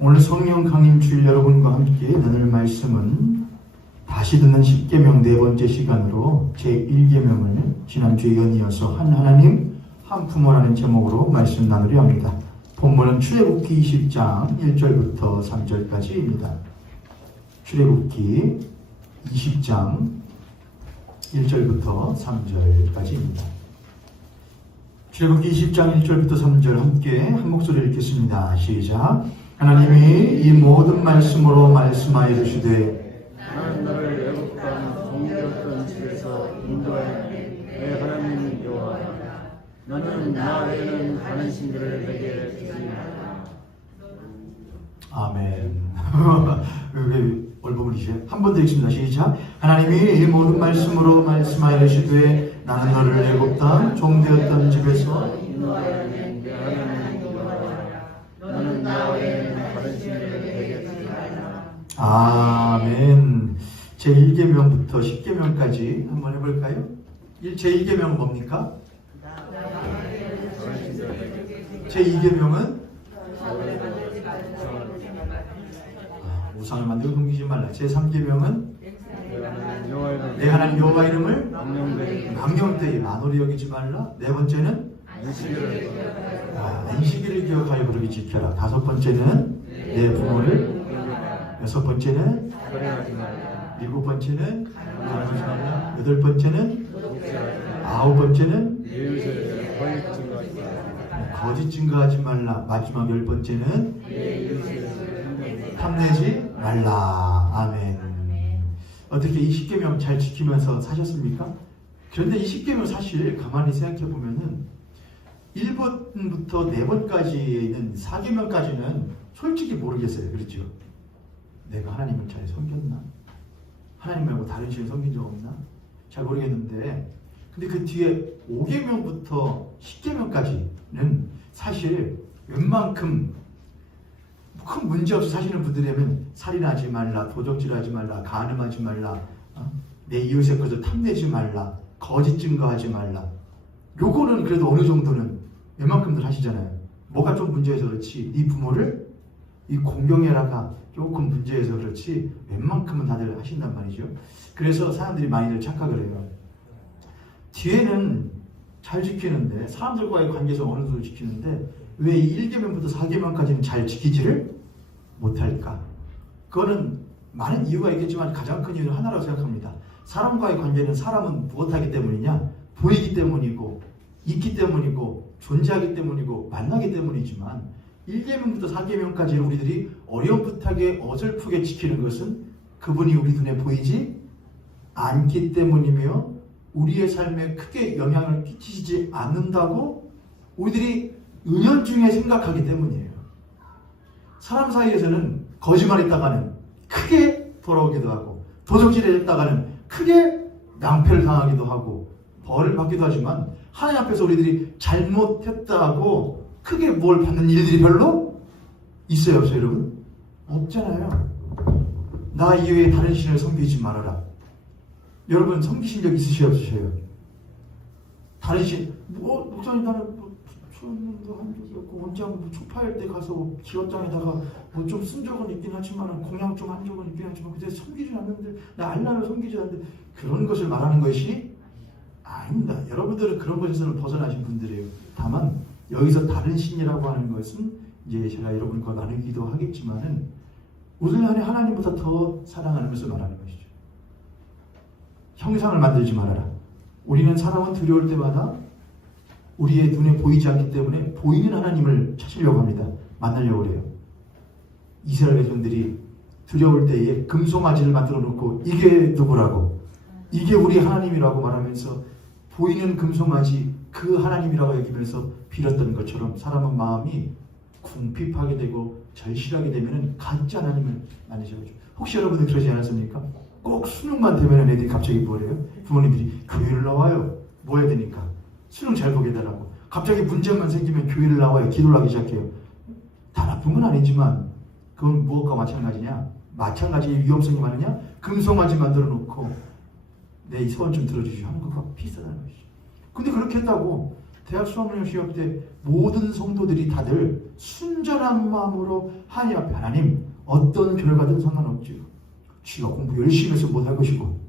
오늘 성령 강림 주일 여러분과 함께 나눌 말씀은 다시 듣는 십계명 네 번째 시간으로 제1계명을 지난주에 연이어서 한 하나님 한 부모라는 제목으로 말씀 나누려 합니다. 본문은 출애굽기 20장 1절부터 3절까지입니다. 출애굽기 20장 1절부터 3절까지입니다. 출애굽기 20장 1절부터 3절 함께 한 목소리 읽겠습니다. 시작. 하나님이 이 모든 말씀으로 말씀하여 이르시되 나는 너를 애굽 땅 종되었던 집에서 인도하여 내 하나님 여호와라. 너는 나 외에는 다른 신들을 내게 주지 말라. 아멘. 왜 얼버무리세요? 한 번 더 읽습니다. 시작. 하나님이 이 모든 말씀으로 말씀하여 이르시되 나는 너를 애굽 땅 종되었던 집에서 인도하여 내 하나님 여호와라. 너는 나 외에는 다른 신들을 내게 주지 말라. 아멘. 제1계명부터 10계명까지 한번 해볼까요? 제1계명은 뭡니까? 제2계명은 우상을 만들고 섬기지 말라. 제3계명은 내 하나님 여호와 이름을 망령되이 만홀히 여기지 말라. 네 번째는 안식일을 기억하여 그러기 지켜라. 다섯 번째는 내 부모를, 여섯 번째는 일곱 번째는 여덟 번째는 아홉 번째는 거짓 증거하지 말라. 마지막 열 번째는 탐내지 말라. 아멘. 어떻게 이 10계명 잘 지키면서 사셨습니까? 그런데 이 10계명 사실 가만히 생각해 보면은 1번부터 4번까지는 4계명까지는 솔직히 모르겠어요. 그렇죠? 내가 하나님을 잘 섬겼나? 하나님 말고 다른 신을 섬긴 적 없나? 잘 모르겠는데, 근데 그 뒤에 5계명부터 10계명까지는 사실 웬만큼 큰 문제 없이 사시는 분들이라면 살인하지 말라, 도적질하지 말라, 간음하지 말라, 내 이웃의 것을 탐내지 말라, 거짓 증거하지 말라. 요거는 그래도 어느 정도는 웬만큼들 하시잖아요. 뭐가 좀 문제여서 그렇지, 네 부모를 이 공경해라가 조금 문제여서 그렇지 웬만큼은 다들 하신단 말이죠. 그래서 사람들이 많이들 착각을 해요. 뒤에는 잘 지키는데, 사람들과의 관계에서 어느 정도 지키는데 왜 이 1계명부터 4계명까지는 잘 지키지를 못할까? 그거는 많은 이유가 있겠지만 가장 큰 이유는 하나라고 생각합니다. 사람과의 관계는 사람은 무엇하기 때문이냐? 보이기 때문이고, 있기 때문이고, 존재하기 때문이고, 만나기 때문이지만 1계명부터 4계명까지를 우리들이 어렴풋하게 어설프게 지키는 것은 그분이 우리 눈에 보이지 않기 때문이며 우리의 삶에 크게 영향을 끼치지 않는다고 우리들이 은연중에 생각하기 때문이에요. 사람 사이에서는 거짓말했다가는 크게 돌아오기도 하고, 도적질했다가는 크게 낭패를 당하기도 하고 벌을 받기도 하지만 하나님 앞에서 우리들이 잘못했다고 크게 뭘 받는 일들이 별로 있어요, 없어요, 여러분? 없잖아요. 나 이외에 다른 신을 섬기지 말아라. 여러분 섬기신 적 있으셔요, 없으셔요? 다른 신, 목사님 나는 수업도 한 적이 없고 원장 초파일 때 가서 기업장에다가 좀 쓴 적은 있긴 하지만 공양 좀 한 적은 있긴 하지만 그때 섬기진 않는데, 나 알라면 섬기진 않는데, 그런 것을 말하는 것이 아닙니다. 여러분들은 그런 것에서는 벗어나신 분들이에요. 다만 여기서 다른 신이라고 하는 것은 이제 제가 여러분과 나누기도 하겠지만은 우리 안에 하나님보다 더 사랑하는 것을 말하는 것이죠. 형상을 만들지 말아라. 우리는 사람은 두려울 때마다 우리의 눈에 보이지 않기 때문에 보이는 하나님을 찾으려고 합니다. 만나려고 해요. 이스라엘 백성들이 두려울 때에 금송아지를 만들어 놓고 이게 누구라고, 이게 우리 하나님이라고 말하면서 보이는 금송아지 그 하나님이라고 여기면서 빌었던 것처럼 사람은 마음이 궁핍하게 되고 절실하게 되면 가짜 하나님을 만드셔야죠. 혹시 여러분들 그러지 않았습니까? 꼭 수능만 되면 애들이 갑자기 뭐래요? 부모님들이 교회를 나와요. 뭐 해야 되니까? 수능 잘 보게 해달라고. 갑자기 문제만 생기면 교회를 나와요. 기도를 하기 시작해요. 다 나쁜 건 아니지만 그건 무엇과 마찬가지냐? 마찬가지 위험성이 많으냐? 금송아지 만들어 놓고 내 이 소원 좀 들어주시오 하는 것과 비슷하다는 것이죠. 근데 그렇게 했다고 대학 수학능력 시험 때 모든 성도들이 다들 순전한 마음으로 하나님 앞에 하나님 어떤 결과든 상관없지요. 지가 공부 열심히 해서 못할 것이고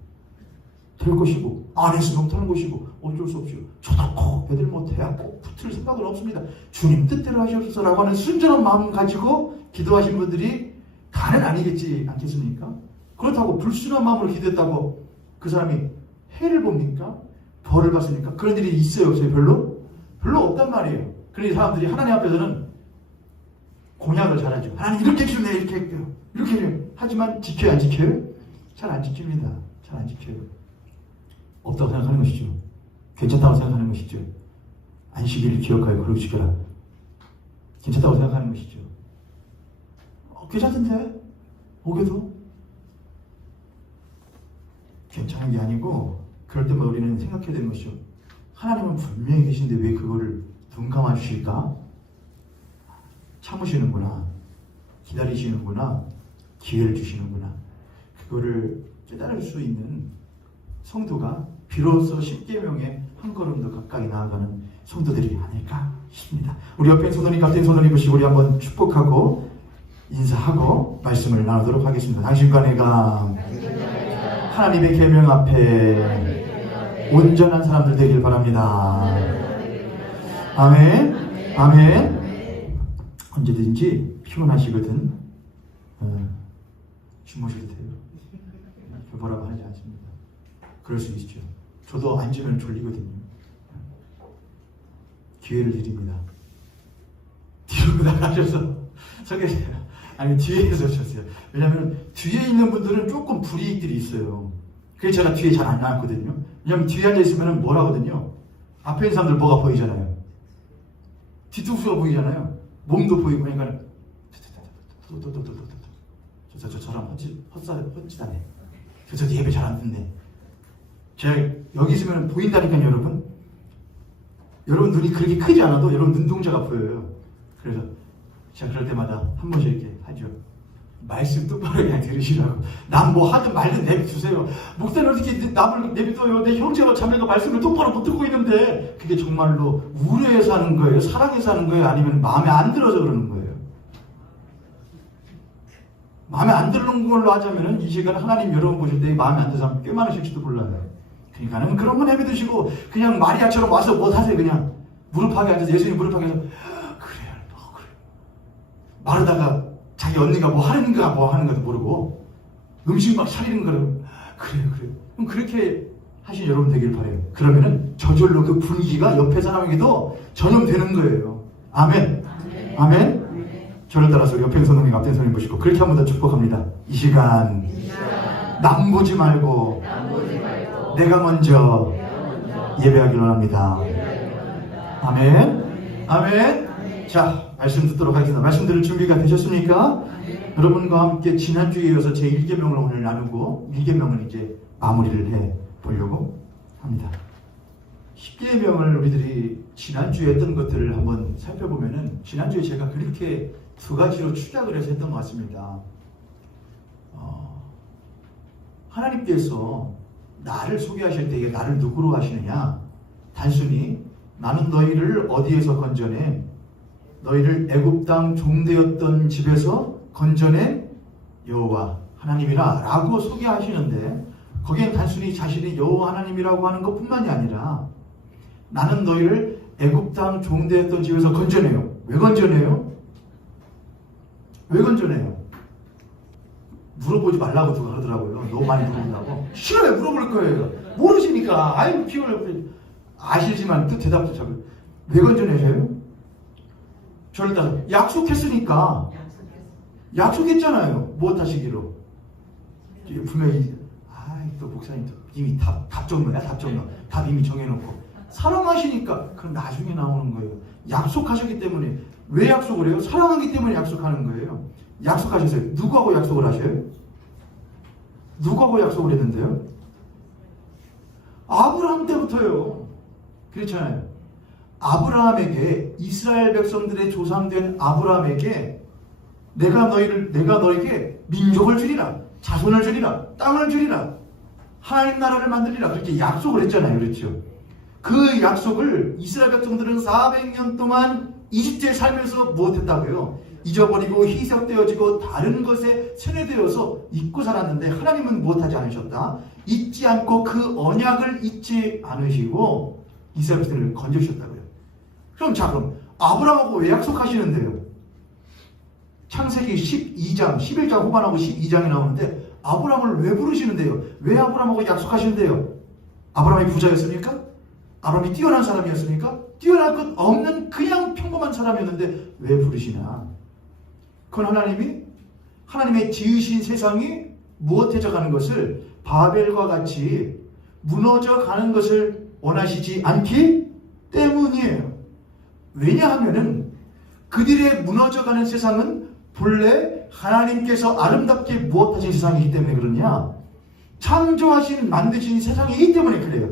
될 것이고 안 해서 못하는 것이고 어쩔 수 없지요. 저도 애들 못해야 꼭 붙을 생각은 없습니다. 주님 뜻대로 하시옵소서라고 하는 순전한 마음 가지고 기도하신 분들이 다는 아니겠지 않겠습니까? 그렇다고 불순한 마음으로 기도했다고 그 사람이 해를 봅니까? 벌을 받습니까? 그런 일이 있어요 없어요? 별로 없단 말이에요. 그러니 사람들이 하나님 앞에서는 공약을 잘하죠. 하나님 이렇게 해주면 이렇게 할게요. 이렇게 해줘요. 하지만 지켜요 안 지켜요? 잘 안 지킵니다. 잘 안 지켜요. 없다고 생각하는 것이죠. 괜찮다고 생각하는 것이죠. 안식일을 기억하여 그러고 지켜라. 괜찮다고 생각하는 것이죠. 괜찮던데? 오게도? 괜찮은 게 아니고 그럴 때마다 우리는 생각해야 되는 것이죠. 하나님은 분명히 계신데 왜 그거를 눈 감아주실까? 참으시는구나. 기다리시는구나. 기회를 주시는구나. 그거를 깨달을 수 있는 성도가 비로소 10계명에 한 걸음 더 가까이 나아가는 성도들이 아닐까 싶습니다. 우리 옆에 손을 같은 손을 보시고 우리 한번 축복하고 인사하고 말씀을 나누도록 하겠습니다. 당신과 내가 하나님의 계명 앞에 온전한 사람들 되길 바랍니다. 아멘. 아멘. 언제든지 피곤하시거든 주무셔도 돼요. 뭐라고 하지 않습니다. 그럴 수 있죠. 저도 앉으면 졸리거든요. 기회를 드립니다. 뒤로 나가셔서 서 계세요. 아니 뒤에서 셨어요. 왜냐하면 뒤에 있는 분들은 조금 불이익들이 있어요. 그래서 제가 뒤에 잘 안 나왔거든요. 왜냐하면 뒤에 앉아있으면 뭐라거든요. 앞에 있는 사람들 뭐가 보이잖아요. 뒤통수가 보이잖아요. 몸도 보이고 그러니까 저처럼 헛짓하네. 저 예배 잘 안 듣네. 제가 여기 있으면 보인다니까요, 여러분. 여러분 눈이 그렇게 크지 않아도 여러분 눈동자가 보여요. 그래서 제가 그럴 때마다 한 번씩 이렇게 하죠. 말씀 똑바로 그냥 들으시라고. 남 뭐 하든 말든 내비두세요. 목사는 어떻게 남을 내비둬요. 내 형제와 자매가 말씀을 똑바로 못 듣고 있는데 그게 정말로 우려해서 하는 거예요? 사랑해서 하는 거예요? 아니면 마음에 안 들어서 그러는 거예요? 마음에 안 드는 걸로 하자면은 이 시간 하나님 여러분 보실 때 마음에 안 드는 사람 꽤 많으실지도 몰라요. 그러니까는 그런 건 내비두시고 그냥 마리아처럼 와서 뭐 하세요. 그냥 무릎하게 앉아서 예수님 무릎하게 해서 그래요. 그래. 말하다가 자기 언니가 뭐 하는가 뭐 하는 것도 모르고 음식 막 차리는 거를 그래요. 그럼 그렇게 하신 여러분 되길 바라요. 그러면은 저절로 그 분위기가 옆에 사람에게도 전염되는 거예요. 아멘. 아멘. 저를 따라서 옆에 손님 앞에 손님 보시고 그렇게 한 번 더 축복합니다. 이 시간 남 보지 말고 내가 먼저 예배하기를 원합니다. 아멘. 아멘. 자, 말씀 듣도록 하겠습니다. 말씀 들을 준비가 되셨습니까? 여러분과 함께 지난주에 이어서 제 1계명을 오늘 나누고 1계명을 이제 마무리를 해 보려고 합니다. 10계명을 우리들이 지난주에 했던 것들을 한번 살펴보면은 지난주에 제가 그렇게 두 가지로 축약을 해서 했던 것 같습니다. 하나님께서 나를 소개하실 때 이게 나를 누구로 하시느냐? 단순히 나는 너희를 어디에서 건져내? 너희를 애굽 땅 종되었던 집에서 건져내 여호와 하나님이라 라고 소개하시는데 거기엔 단순히 자신이 여호와 하나님이라고 하는 것뿐만이 아니라 나는 너희를 애굽 땅 종되었던 집에서 건져내요. 왜 건져내요? 왜 건져내요? 물어보지 말라고 누가 그러더라고요. 너무 많이 물어본다고. 싫어요. 물어볼 거예요. 모르시니까. 아이고 피곤해. 아시지만 또 대답도 잘. 왜 건져내세요? 저를 따라 약속했으니까. 약속했잖아요. 무엇 하시기로. 분명히 또 목사님 이미 답 정너야. 답 이미 정해놓고. 사랑하시니까 그럼 나중에 나오는 거예요. 약속하셨기 때문에. 왜 약속을 해요? 사랑하기 때문에 약속하는 거예요. 약속하셨어요. 누구하고 약속을 하셔요? 누구하고 약속을 했는데요? 아브라함 때부터요. 그렇잖아요. 아브라함에게 이스라엘 백성들의 조상된 아브라함에게 내가 너에게 민족을 주리라, 자손을 주리라, 땅을 주리라, 하나님 나라를 만들리라 그렇게 약속을 했잖아요. 그렇죠? 그 약속을 이스라엘 백성들은 400년 동안 이집트에 살면서 못했다고요. 잊어버리고 희석되어지고 다른 것에 세뇌되어서 잊고 살았는데 하나님은 못하지 않으셨다. 잊지 않고 그 언약을 잊지 않으시고 이스라엘 백성들을 건져주셨다고요. 그럼 아브라함하고 왜 약속하시는데요? 창세기 12장, 11장 후반하고 12장에 나오는데 아브라함을 왜 부르시는데요? 왜 아브라함하고 약속하시는데요? 아브라함이 부자였습니까? 아브라함이 뛰어난 사람이었습니까? 뛰어날 것 없는 그냥 평범한 사람이었는데 왜 부르시나? 그건 하나님의 지으신 세상이 무엇해져 가는 것을 바벨과 같이 무너져 가는 것을 원하시지 않기 때문이에요. 왜냐하면은 그들의 무너져가는 세상은 본래 하나님께서 아름답게 무엇하신 세상이기 때문에 그러냐? 창조하신 만드신 세상이기 때문에 그래요.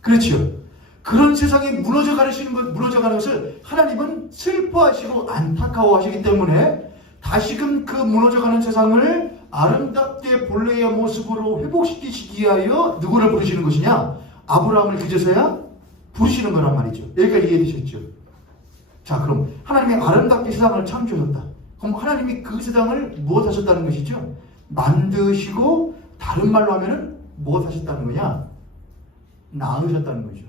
그렇죠? 그런 세상이 무너져가는 것을 하나님은 슬퍼하시고 안타까워하시기 때문에 다시금 그 무너져가는 세상을 아름답게 본래의 모습으로 회복시키시기 위하여 누구를 부르시는 것이냐? 아브라함을 그제서야 부르시는 거란 말이죠. 여기까지 이해되셨죠? 자, 그럼 하나님이 아름답게 세상을 창조하셨다. 그럼 하나님이 그 세상을 무엇 하셨다는 것이죠? 만드시고 다른 말로 하면은 무엇 하셨다는 거냐? 낳으셨다는 거죠.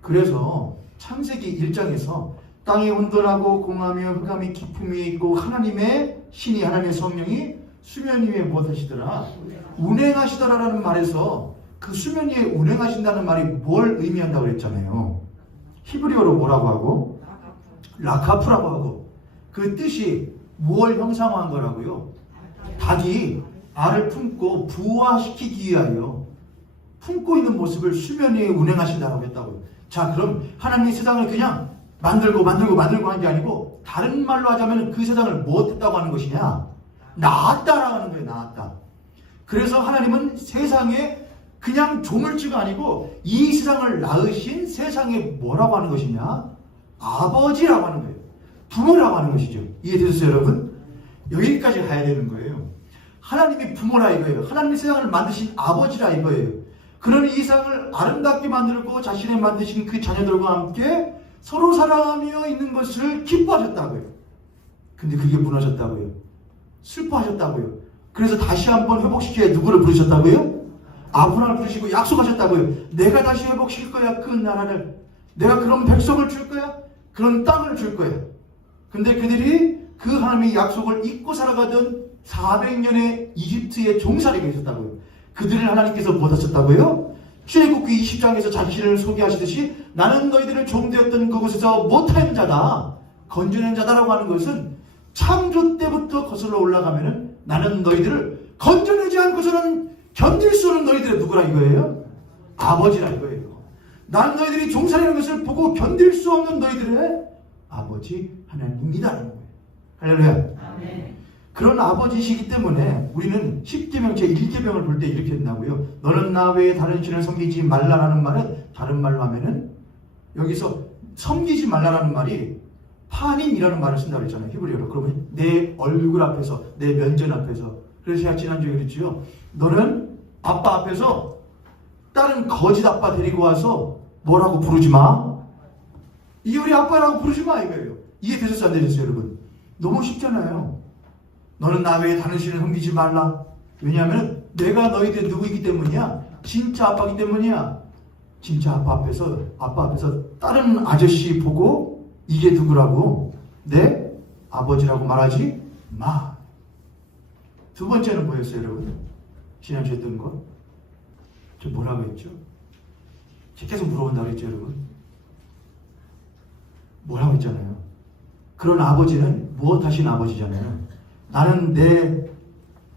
그래서 창세기 1장에서 땅이 온돌하고 공하며 흑암이 깊음이 있고 하나님의 신이 하나님의 성령이 수면 위에 무엇 하시더라? 운행하시더라라는 말에서 그 수면 위에 운행하신다는 말이 뭘 의미한다고 그랬잖아요. 히브리어로 뭐라고 하고? 라카프라고 하고 그 뜻이 무엇을 형상화한 거라고요? 닭이 알을 품고 부화시키기 위하여 품고 있는 모습을 수면 위에 운행하신다고 했다고요. 자, 그럼 하나님이 세상을 그냥 만들고 한 게 아니고 다른 말로 하자면 그 세상을 무엇했다고 하는 것이냐? 낳았다라고 하는 거예요. 낳았다. 그래서 하나님은 세상에 그냥 조물주가 아니고 이 세상을 낳으신 세상에 뭐라고 하는 것이냐? 아버지라고 하는 거예요. 부모라고 하는 것이죠. 이해되셨어요, 여러분? 여기까지 가야 되는 거예요. 하나님이 부모라 이거예요. 하나님이 세상을 만드신 아버지라 이거예요. 그러니 이 세상을 아름답게 만들고 자신의 만드신 그 자녀들과 함께 서로 사랑하며 있는 것을 기뻐하셨다고요. 근데 그게 무너졌다고요. 슬퍼하셨다고요. 그래서 다시 한번 회복시키게 누구를 부르셨다고요? 아브라함을 부르시고 약속하셨다고요. 내가 다시 회복시킬 거야, 그 나라를. 내가 그런 백성을 줄 거야. 그런 땅을 줄 거야. 근데 그들이 그 하나님의 약속을 잊고 살아가던 400년의 이집트의 종살이가 있었다고요. 그들을 하나님께서 못 하셨다고요? 출애굽기 20장에서 자신을 소개하시듯이 나는 너희들을 종되었던 그곳에서 못한 자다, 건져낸 자다라고 하는 것은 창조 때부터 거슬러 올라가면은 나는 너희들을 건져내지 않고서는 견딜 수 없는 너희들의 누구라 이거예요? 아버지라 이거예요. 난 너희들이 종살이라는 것을 보고 견딜 수 없는 너희들의 아버지 하나님이다라는 거예요. 할렐루야. 아멘. 그런 아버지시기 때문에 우리는 10계명 제1계명을 볼 때 이렇게 된다고요. 너는 나 외에 다른 신을 섬기지 말라라는 말은 다른 말로 하면은 여기서 섬기지 말라라는 말이 파님이라는 말을 쓴다고 했잖아요. 히브리어로. 그러면 내 얼굴 앞에서, 내 면전 앞에서. 그래서 제가 지난주에 그랬지요. 너는 아빠 앞에서 다른 거짓 아빠 데리고 와서 뭐라고 부르지 마. 이게 우리 아빠라고 부르지 마 이거예요. 이해되셨어요? 안 되셨어요? 여러분? 너무 쉽잖아요. 너는 나 외에 다른 신을 섬기지 말라. 왜냐하면 내가 너희들 누구이기 때문이야. 진짜 아빠이기 때문이야. 진짜 아빠 앞에서 다른 아저씨 보고 이게 누구라고? 내 아버지라고 말하지 마. 두 번째는 뭐였어요, 여러분? 지난주에 했던 거? 저 뭐라고 했죠? 계속 물어본다고 했죠, 여러분? 뭐라고 했잖아요. 그런 아버지는 무엇 하신 아버지잖아요. 나는 내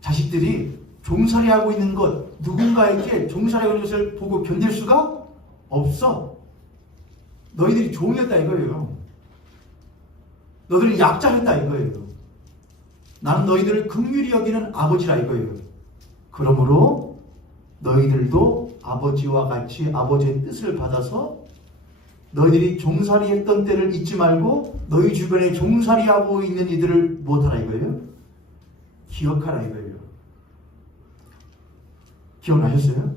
자식들이 종살이하고 있는 것, 누군가에게 종살이하고 있는 것을 보고 견딜 수가 없어. 너희들이 종이었다 이거예요. 너희들이 약자였다 이거예요. 나는 너희들을 긍휼히 여기는 아버지라 이거예요. 그러므로 너희들도 아버지와 같이 아버지의 뜻을 받아서 너희들이 종살이했던 때를 잊지 말고 너희 주변에 종살이하고 있는 이들을 못하라 이거예요. 기억하라 이거예요. 기억나셨어요?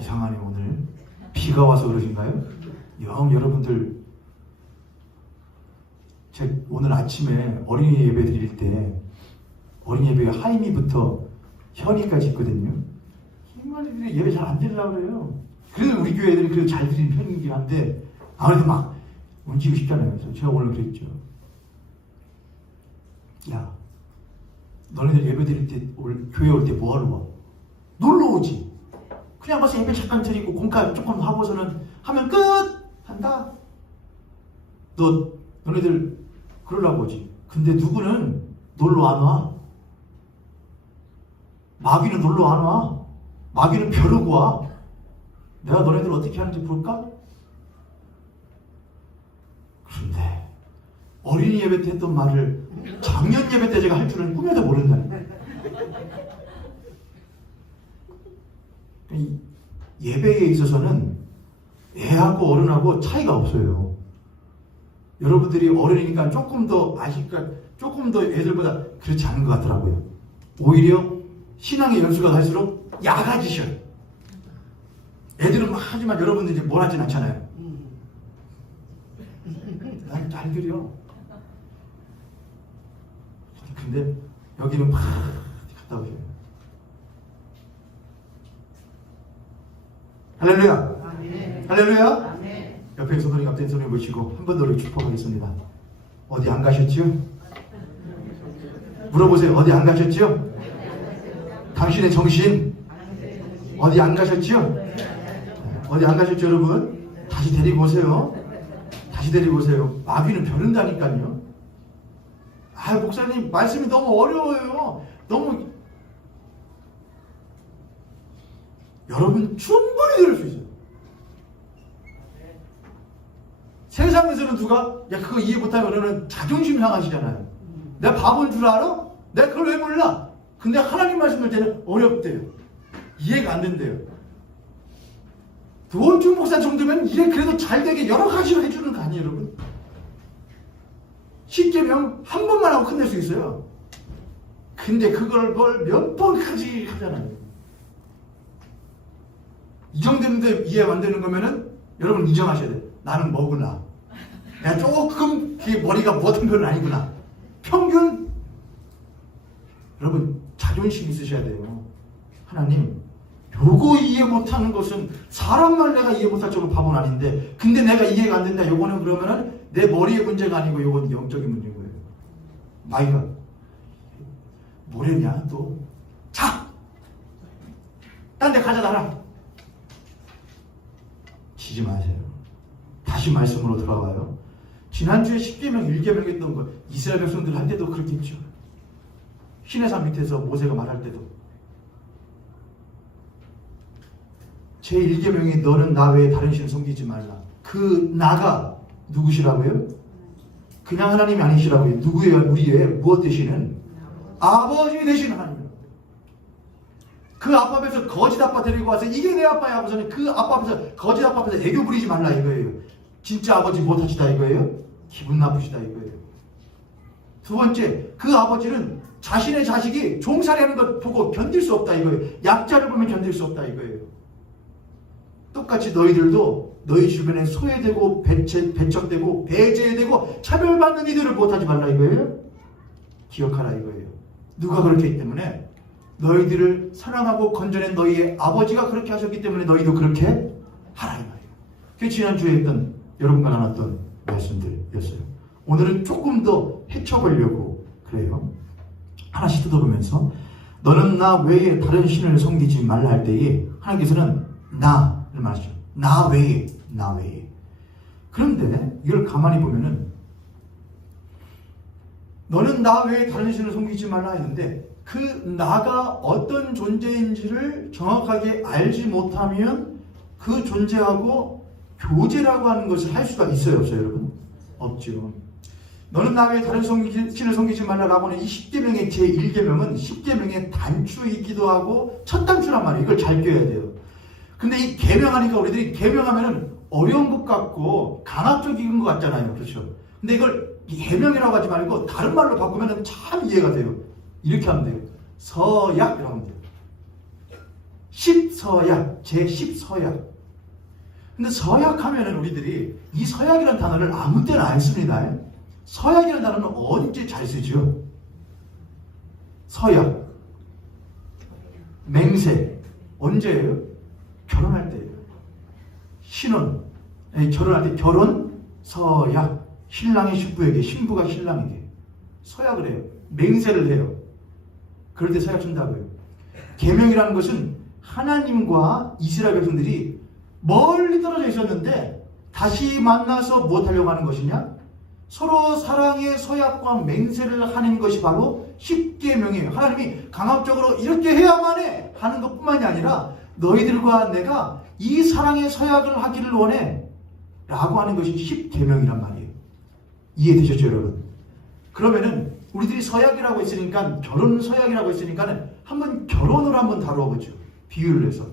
이상하네. 오늘 비가 와서 그러신가요? 여러분들, 제가 오늘 아침에 어린이 예배 드릴 때 어린이 예배가 하임이부터 현이까지 있거든요. 정말 예배 잘 안 드리려고 그래요. 그래도 우리 교회 애들이 그래도 잘 드리는 편이긴 한데 아무래도 막 움직이고 싶잖아요. 그래서 제가 오늘 그랬죠. 야, 너네들 예배 드릴 때 교회 올 때 뭐하러 와? 놀러 오지. 그냥 가서 예배 잠깐 드리고 공카 조금 하고서는 하면 끝! 한다. 너네들 그러려고 오지. 근데 누구는 놀러 안 와. 마귀는 놀러 안 와. 마귀는 벼르고 와. 내가 너네들 어떻게 하는지 볼까? 그런데 어린이 예배 때 했던 말을 작년 예배 때 제가 할 줄은 꿈에도 모른다니까. 예배에 있어서는 애하고 어른하고 차이가 없어요. 여러분들이 어른이니까 조금 더 아실까, 조금 더 애들보다 그렇지 않은 것 같더라고요. 오히려 신앙의 연수가 갈수록 야가지셔요. 애들은 막 하지만 여러분들 이제 뭘 하진 않잖아요. 난 잘 그려. 근데 여기는 막 갔다 오셔요. 할렐루야. 아멘. 할렐루야. 아멘. 옆에 손님 앞에 손님 모시고 한 번 더 축복하겠습니다. 어디 안 가셨지요? 물어보세요. 어디 안 가셨지요? 당신의 정신 어디 안 가셨지요? 어디 안 가셨죠, 여러분? 다시 데리고 오세요. 다시 데리고 오세요. 마귀는 벼른다니까요. 아, 목사님 말씀이 너무 어려워요. 너무 여러분 충분히 들을 수 있어요. 세상에서는 누가 야 그거 이해 못하면 그러면 자존심 상하시잖아요. 내가 바본 줄 알아? 내가 그걸 왜 몰라? 근데 하나님 말씀을 때는 어렵대요. 이해가 안 된대요. 도원중 목사 정도면 이해 그래도 잘 되게 여러 가지로 해주는 거 아니에요, 여러분? 십계명 한 번만 하고 끝낼 수 있어요. 근데 그걸 뭘 몇 번까지 하잖아요. 이 정도인데 이해 안 되는 거면은 여러분 인정하셔야 돼요. 나는 뭐구나. 내가 조금 머리가 못한 편은 아니구나. 평균 여러분 자존심 있으셔야 돼요. 하나님 요거 이해 못하는 것은 사람 말 내가 이해 못할 정도 바보는 아닌데 근데 내가 이해가 안 된다. 요거는 그러면은 내 머리의 문제가 아니고 요건 영적인 문제인 거예요. 마이가 뭐랬냐 또 자! 딴 데 가져다 놔. 치지 마세요. 다시 말씀으로 돌아와요. 지난주에 10계명, 1계명 했던 거 이스라엘 백성들 할 때도 그렇게 했죠. 시내산 밑에서 모세가 말할 때도 제1계명이 너는 나 외에 다른 신을 섬기지 말라. 그 나가 누구시라고요? 그냥 하나님이 아니시라고요. 누구예요? 우리의 무엇 되시는? 아버지 되시는 하나님. 그 아빠 앞에서 거짓 아빠 데리고 와서 이게 내 아빠야 하고서는 그 아빠 앞에서 거짓 아빠 앞에서 애교 부리지 말라 이거예요. 진짜 아버지 못하시다 이거예요. 기분 나쁘시다 이거예요. 두 번째, 그 아버지는 자신의 자식이 종살이하는 걸 보고 견딜 수 없다 이거예요. 약자를 보면 견딜 수 없다 이거예요. 똑같이 너희들도 너희 주변에 소외되고 배척되고 배제되고 차별받는 이들을 못하지 말라 이거예요. 기억하라 이거예요. 누가 그렇게 했기 때문에 너희들을 사랑하고 건져낸 너희의 아버지가 그렇게 하셨기 때문에 너희도 그렇게 하라 이 말이에요. 그게 지난주에 했던 여러분과 나눴던 말씀들이었어요. 오늘은 조금 더 헤쳐보려고 그래요. 하나씩 뜯어보면서 너는 나 외에 다른 신을 섬기지 말라 할 때에 하나님께서는 나를 말하시죠. 나 외에. 그런데 이걸 가만히 보면은 너는 나 외에 다른 신을 섬기지 말라 했는데 그 나가 어떤 존재인지를 정확하게 알지 못하면 그 존재하고 교제라고 하는 것을 할 수가 있어요, 없어요, 여러분? 없죠. 너는 나 외에 다른 신을 섬기지 말라라고 하는 이 10계명의 제1계명은 10계명의 단추이기도 하고 첫 단추란 말이에요. 이걸 잘 껴야 돼요. 근데 이 계명하니까 우리들이 계명하면은 어려운 것 같고 강압적인 것 같잖아요. 그렇죠? 근데 이걸 계명이라고 하지 말고 다른 말로 바꾸면은 참 이해가 돼요. 이렇게 하면 돼요. 서약 이라고 하면 돼요. 10서약, 제10서약. 근데 서약 하면은 우리들이 이 서약이라는 단어를 아무 때나 안 씁니다. 서약이라는 단어는 언제 잘 쓰죠? 서약, 맹세, 언제예요? 결혼할 때예요. 신혼, 결혼할 때 결혼, 서약, 신랑이 신부에게, 신부가 신랑에게 서약을 해요. 맹세를 해요. 그럴 때 서약 쓴다고요. 계명이라는 것은 하나님과 이스라엘 백성들이 멀리 떨어져 있었는데 다시 만나서 무엇 하려고 하는 것이냐? 서로 사랑의 서약과 맹세를 하는 것이 바로 십계명이에요. 하나님이 강압적으로 이렇게 해야만 해 하는 것뿐만이 아니라 너희들과 내가 이 사랑의 서약을 하기를 원해 라고 하는 것이 십계명이란 말이에요. 이해되셨죠, 여러분? 그러면은 우리들이 서약이라고 했으니까, 결혼 서약이라고 했으니까 한번 결혼을 한번 다루어보죠. 비유를 해서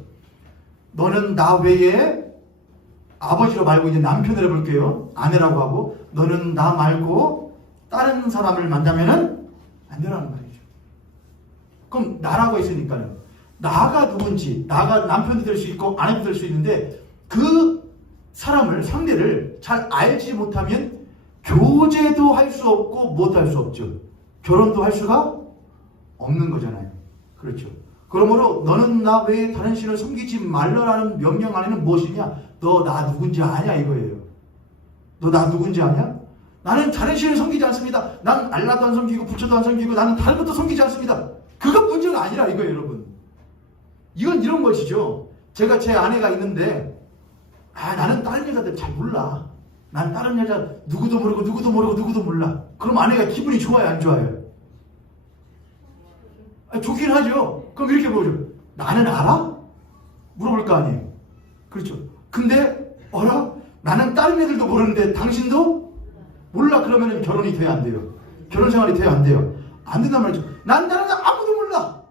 너는 나 외에, 아버지로 말고 이제 남편을 해볼게요. 아내라고 하고, 너는 나 말고 다른 사람을 만나면은 안 되라는 말이죠. 그럼 나라고 했으니까요. 나가 누군지, 나가 남편도 될 수 있고 아내도 될 수 있는데 그 사람을, 상대를 잘 알지 못하면 교제도 할 수 없고 무엇도 할 수 없죠. 결혼도 할 수가 없는 거잖아요. 그렇죠. 그러므로 너는 나 외에 다른 신을 섬기지 말라라는 명령 안에는 무엇이냐? 너 나 누군지 아냐 이거예요. 너 나 누군지 아냐? 나는 다른 신을 섬기지 않습니다. 난 알라도 안 섬기고 부처도 안 섬기고 나는 다른 것도 섬기지 않습니다. 그건 문제가 아니라 이거예요, 여러분. 이건 이런 것이죠. 제가 제 아내가 있는데 나는 다른 여자들 잘 몰라. 난 다른 여자 누구도 모르고 누구도 모르고 누구도 몰라. 그럼 아내가 기분이 좋아요, 안 좋아요? 좋긴 하죠. 그럼 이렇게 보죠. 나는 알아? 물어볼 거 아니에요. 그렇죠. 근데 어라? 나는 다른 애들도 모르는데 당신도 몰라. 그러면 결혼이 돼야 안 돼요. 결혼 생활이 돼야 안 돼요. 안 된단 말이죠. 난 다른 애 아무도 몰라.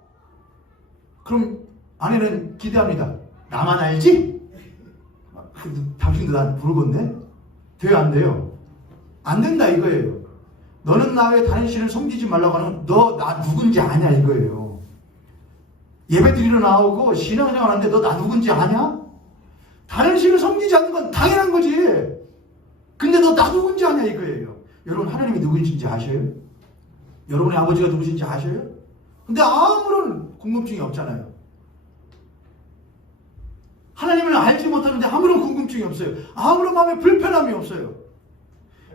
그럼 아내는 기대합니다. 나만 알지? 당신도 난 모르겠네? 돼야 안 돼요? 안 된다 이거예요. 너는 나 외에 다른 신을 섬기지 말라고 하는 너 나 누군지 아냐 이거예요. 예배 드리러 나오고 신앙생활 하는데 너 나 누군지 아냐? 다른 신을 섬기지 않는 건 당연한 거지. 근데 너 나 누군지 아냐 이거예요. 여러분 하나님이 누구신지 아셔요? 여러분의 아버지가 누구신지 아셔요? 근데 아무런 궁금증이 없잖아요. 하나님을 알지 못하는데 아무런 궁금증이 없어요. 아무런 마음에 불편함이 없어요.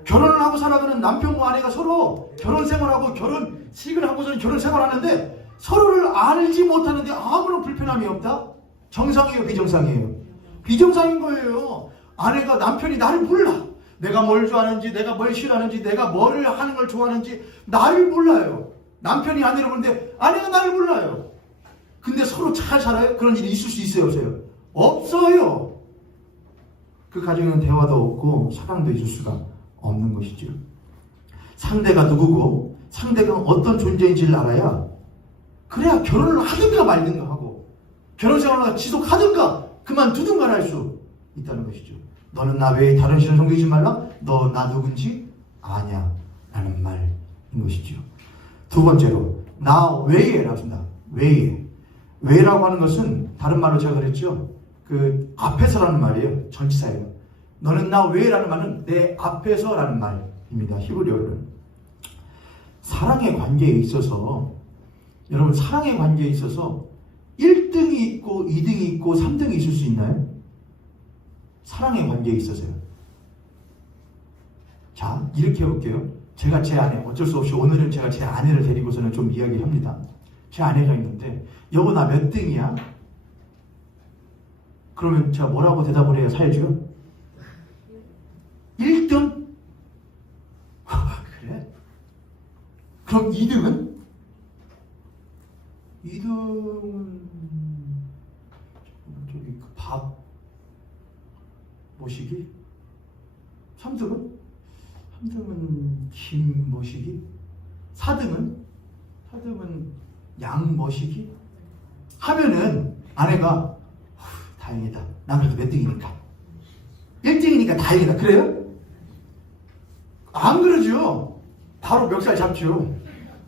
결혼을 하고 살아가는 남편과 아내가 서로 결혼 생활하고 결혼식을 하고서는 결혼 생활하는데 서로를 알지 못하는데 아무런 불편함이 없다? 정상이에요, 비정상이에요? 비정상인 거예요. 아내가 남편이 나를 몰라. 내가 뭘 좋아하는지, 내가 뭘 싫어하는지, 내가 뭐를 하는 걸 좋아하는지 나를 몰라요. 남편이 아내를 보는데 아내가 나를 몰라요. 근데 서로 잘 살아요? 그런 일이 있을 수 있어요, 없어요? 없어요. 그 가정에는 대화도 없고 사랑도 있을 수가 없는 것이죠. 상대가 누구고 상대가 어떤 존재인지를 알아야 그래야 결혼을 하든가 말든가 하고 결혼 생활을 지속하든가 그만두든가 할 수 있다는 것이죠. 너는 나 외에 다른 신을 섬기지 말라. 너 나 누군지 아냐 라는 말인 것이죠. 두 번째로 나 외에라고 합니다. 외에. 외라고 하는 것은 다른 말로 제가 그랬죠. 그 앞에서라는 말이에요. 전치사예요. 너는 나 외라는 말은 내 앞에서라는 말입니다. 히브리어는. 사랑의 관계에 있어서 여러분 사랑의 관계에 있어서 1등이 있고 2등이 있고 3등이 있을 수 있나요? 사랑의 관계에 있어서요. 자, 이렇게 해볼게요. 제가 제 아내, 어쩔 수 없이 오늘은 제가 제 아내를 데리고서는 좀 이야기를 합니다. 제 아내가 있는데 여보 나 몇 등이야? 그러면 제가 뭐라고 대답을 해야 살죠? 1등? 그래? 그럼 2등은? 2등은 저기 그 밥 모시기? 3등은? 3등은 김 모시기? 4등은? 4등은 양 모시기? 하면은 아내가 다행이다. 난 그래도 몇 등이니까. 1등이니까 다행이다. 그래요? 안 그러죠. 바로 멱살 잡죠.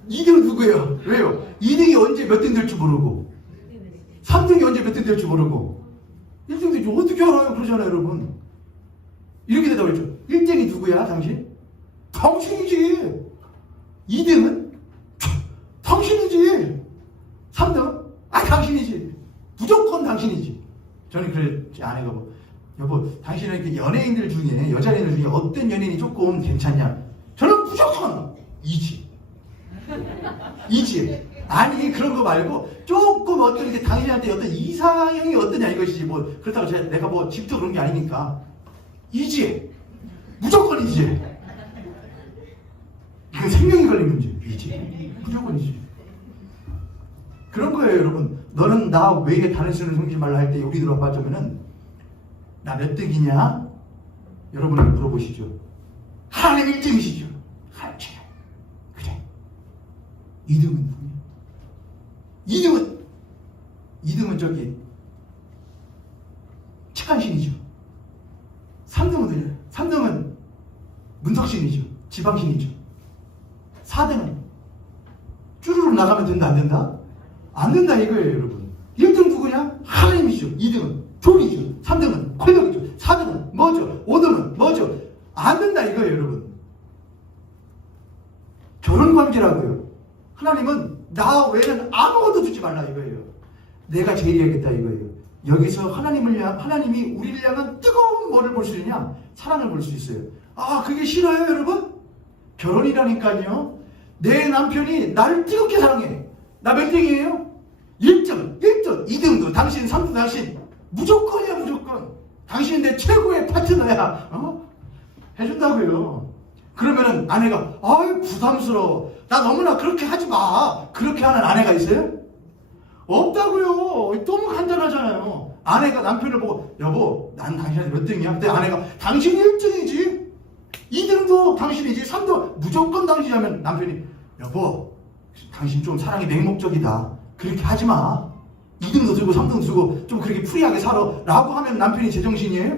2등은 누구예요? 왜요? 2등이 언제 몇 등 될 줄 모르고 3등이 언제 몇 등 될 줄 모르고 1등 될지 어떻게 알아요? 그러잖아요, 여러분. 이렇게 대답했죠. 1등이 누구야, 당신? 당신이지. 2등은? 당신이지. 3등? 당신이지. 무조건 당신이지. 저는 그랬지. 아내가 뭐, 여보, 당신은 그 연예인들 중에, 여자 연예인들 중에 어떤 연예인이 조금 괜찮냐? 저는 무조건 이지. 아니, 그런 거 말고 조금 어떤 게 당신한테 어떤 이상형이 어떠냐 이것이지. 뭐 그렇다고 내가 뭐 집도 그런 게 아니니까. 이지. 무조건 이지. 이건 생명이 걸린 문제. 이지. 무조건 이지. 그런 거예요, 여러분. 너는 나 외에 다른 신을 섬기지 말라 할 때 우리들 아빠쩌면은 나 몇 등이냐? 여러분을 물어보시죠. 하나님 1등이시죠. 그래. 2등은 누구냐? 2등은 저기 착한신이죠. 3등은 누구냐? 3등은 문덕신이죠. 지방신이죠. 4등은 쭈루룩 나가면 된다, 안 된다? 안 된다 이거예요, 여러분. 1등 누구냐? 하나님이죠. 2등은 종이죠. 3등은 권력이죠. 4등은 뭐죠? 5등은 뭐죠? 안 된다 이거예요, 여러분. 결혼관계라고요. 하나님은 나 외에는 아무것도 주지 말라 이거예요. 내가 제일이야겠다 이거예요. 여기서 하나님이 우리를 향한 뜨거운 뭐를 볼 수 있느냐? 사랑을 볼 수 있어요. 그게 싫어요, 여러분? 결혼이라니까요. 내 남편이 나를 뜨겁게 사랑해. 나 몇 등이에요? 1등, 2등도 당신, 3등 당신. 무조건이야, 무조건. 당신이 내 최고의 파트너야. 해준다고요. 그러면은 아내가, 부담스러워. 나 너무나 그렇게 하지 마. 그렇게 하는 아내가 있어요? 없다고요. 너무 간단하잖아요. 아내가 남편을 보고, 여보, 난 당신한테 몇 등이야? 근데 아내가, 당신이 1등이지. 2등도 당신이지. 3등 무조건 당신이라면 남편이, 여보, 당신 좀 사랑이 맹목적이다. 그렇게 하지 마. 2등도 주고 3등도 주고 좀 그렇게 프리하게 살아. 라고 하면 남편이 제정신이에요?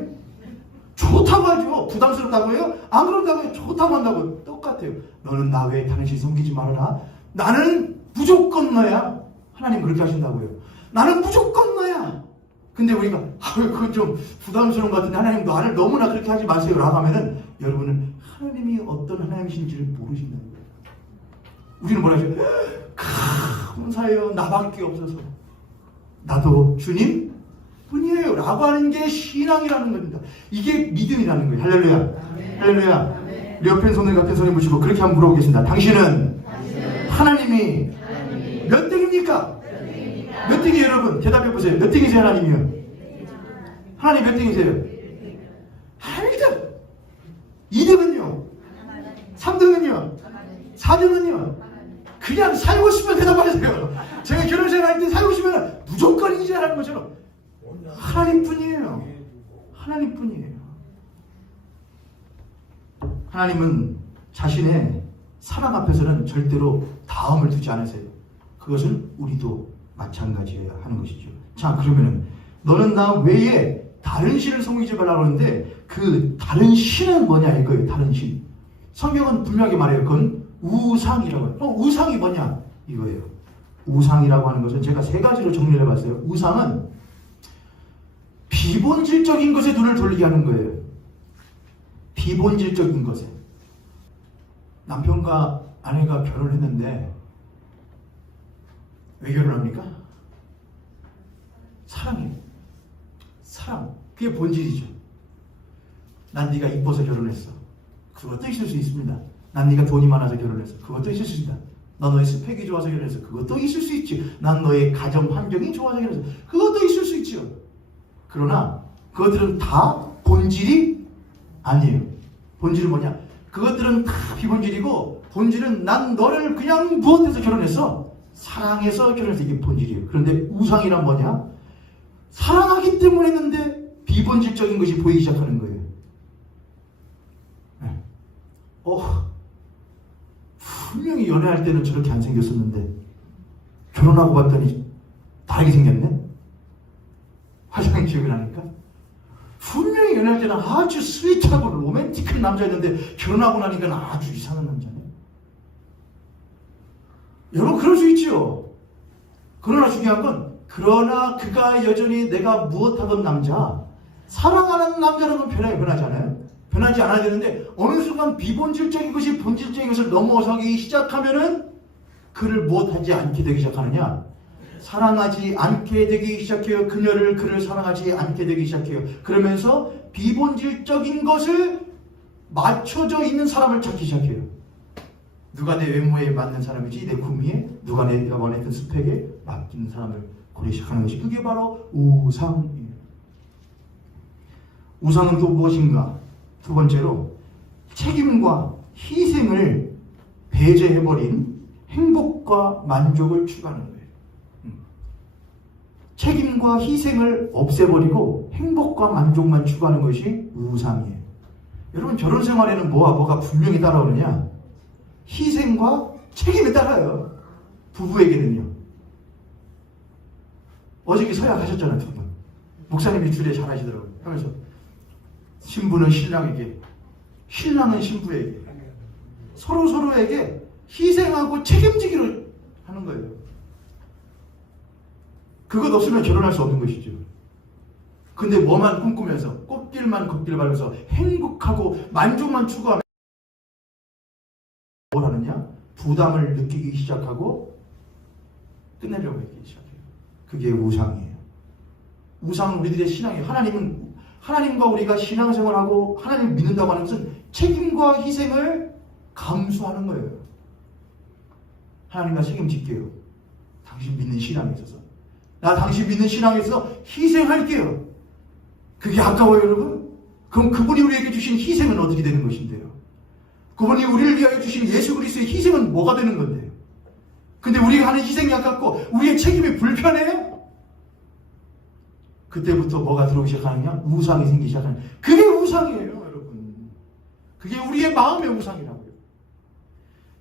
좋다고 하죠. 부담스럽다고 해요? 안 그런다고 해요? 좋다고 한다고. 똑같아요. 너는 나 외에 당신 섬기지 말아라. 나는 무조건 너야. 하나님 그렇게 하신다고요. 나는 무조건 너야. 근데 우리가 그건 좀 부담스러운 것 같은데 하나님 나를 너무나 그렇게 하지 마세요 라고 하면은 여러분은 하나님이 어떤 하나님이신지를 모르신다는 거예요. 우리는 뭐라 하죠? 감사해요. 나밖에 없어서. 나도 주님 뿐이에요 라고 하는 게 신앙이라는 겁니다. 이게 믿음이라는 거예요. 할렐루야. 할렐루야. 우리 옆에 손을 같은 손에 무시고 그렇게 한번 물어보겠습니다. 당신은 하나님이 몇 등입니까? 몇 등이에요, 여러분? 대답해 보세요. 몇 등이세요, 하나님이요? 하나님 몇 등이세요? 1등. 2등은요? 3등은요? 4등은요? 그냥 살고 싶으면 대답하세요. 제가 결혼생활 할 때 살고 싶으면 무조건 이지라는 것처럼 하나님뿐이에요. 하나님뿐이에요. 하나님은 자신의 사랑 앞에서는 절대로 다음을 두지 않으세요. 그것은 우리도 마찬가지여야 하는 것이죠. 자, 그러면은 너는 나 외에 다른 신을 섬기지 말라고 하는데 그 다른 신은 뭐냐 이거예요. 다른 신. 성경은 분명하게 말해요. 그건 우상이라고 해요. 우상이 뭐냐 이거예요. 우상이라고 하는 것은 제가 세 가지로 정리를 해봤어요. 우상은 비본질적인 것에 눈을 돌리게 하는 거예요. 비본질적인 것에. 남편과 아내가 결혼했는데 왜 결혼합니까? 사랑이에요. 사랑. 그게 본질이죠. 난 네가 이뻐서 결혼했어. 그것도 있을 수 있습니다. 난 네가 돈이 많아서 결혼했어. 그것도 있을 수 있다. 난 너의 스펙이 좋아서 결혼했어. 그것도 있을 수 있지. 난 너의 가정 환경이 좋아서 결혼했어. 그것도 있을 수 있죠. 그러나 그것들은 다 본질이 아니에요. 본질은 뭐냐? 그것들은 다 비본질이고 본질은 난 너를 그냥 무엇해서 결혼했어? 사랑해서 결혼해서 이게 본질이에요. 그런데 우상이란 뭐냐? 사랑하기 때문에 했는데 비본질적인 것이 보이기 시작하는 거예요. 네. 분명히 연애할 때는 저렇게 안 생겼었는데 결혼하고 봤더니 다르게 생겼네? 화장이 기억이 나니까? 분명히 연애할 때는 아주 스윗하고 로맨틱한 남자였는데 결혼하고 나니까 아주 이상한 남자네. 여러분 그럴 수 있지요. 그러나 중요한 건 그러나 그가 여전히 내가 무엇하던 남자, 사랑하는 남자라는 변하지 않아요? 변하지 않아야 되는데 어느 순간 비본질적인 것이 본질적인 것을 넘어서기 시작하면은 그를 무엇하지 않게 되기 시작하느냐? 사랑하지 않게 되기 시작해요. 그를 사랑하지 않게 되기 시작해요. 그러면서 비본질적인 것을 맞춰져 있는 사람을 찾기 시작해요. 누가 내 외모에 맞는 사람이지, 내 구미에, 누가 내가 원했던 스펙에 맡기는 사람을 고르기 시작하는 것이, 그게 바로 우상이에요. 우상은 또 무엇인가? 두 번째로 책임과 희생을 배제해버린 행복과 만족을 추구하는 거예요. 책임과 희생을 없애버리고 행복과 만족만 추구하는 것이 우상이에요. 여러분, 결혼 생활에는 뭐가 분명히 따라오느냐? 희생과 책임이 따라요. 부부에게는요. 어저께 서약 하셨잖아요, 두 분. 목사님이 주례 잘 하시더라고요. 하면서 신부는 신랑에게, 신랑은 신부에게, 서로에게 희생하고 책임지기로 하는 거예요. 그것 없으면 결혼할 수 없는 것이죠. 근데 뭐만 꿈꾸면서, 꽃길만 걷길 바라면서 행복하고 만족만 추구하면 뭘 하느냐? 부담을 느끼기 시작하고 끝내려고 하기 시작해요. 그게 우상이에요. 우상은 우리들의 신앙이에요. 하나님과 우리가 신앙생활하고 하나님을 믿는다고 하는 것은 책임과 희생을 감수하는 거예요. 하나님과 책임질게요. 당신 믿는 신앙에 있어서. 나 당신 믿는 신앙에 있어서 희생할게요. 그게 아까워요, 여러분? 그럼 그분이 우리에게 주신 희생은 어떻게 되는 것인데요? 그분이 우리를 위하여 주신 예수 그리스도의 희생은 뭐가 되는 건데요? 근데 우리가 하는 희생이 아깝고 우리의 책임이 불편해요? 그때부터 뭐가 들어오기 시작하느냐? 우상이 생기기 시작하는, 그게 우상이에요, 여러분. 그게 우리의 마음의 우상이라고요.